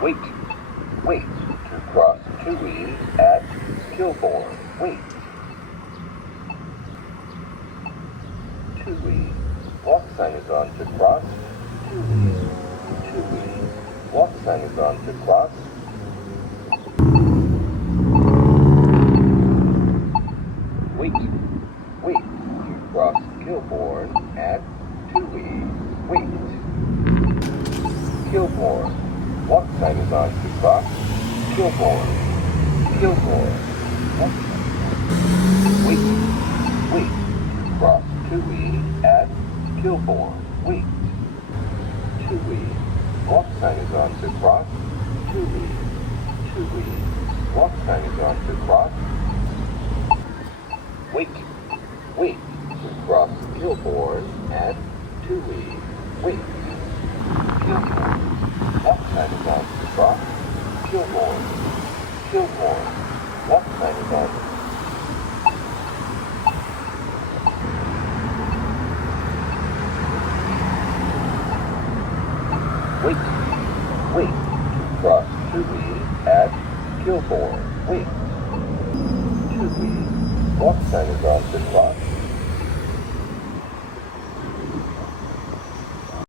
Wait. Wait to cross Touhy at Kilbourn. Wait. Touhy. Walk sign is on to cross. Touhy. Touhy. Walk sign is on to cross. Wait. Wait to cross Kilbourn at Touhy. Wait. Kilbourn. Walk sign is on to cross. Kilbourn. Kilbourn. Walk sign. Wait. Wait to cross Touhy at Kilbourn. Wait. Touhy. Walk sign is on to cross. Touhy. Touhy. Walk sign is on to cross. Wait. Wait to cross Kilbourn at Touhy. Wait. Kilbourn. Walk sign is on to cross. Kilbourn. Kilbourn. Walk sign is on. Wait. Wait to cross Touhy at Kilbourn. Wait. Touhy. Walk sign is on to cross.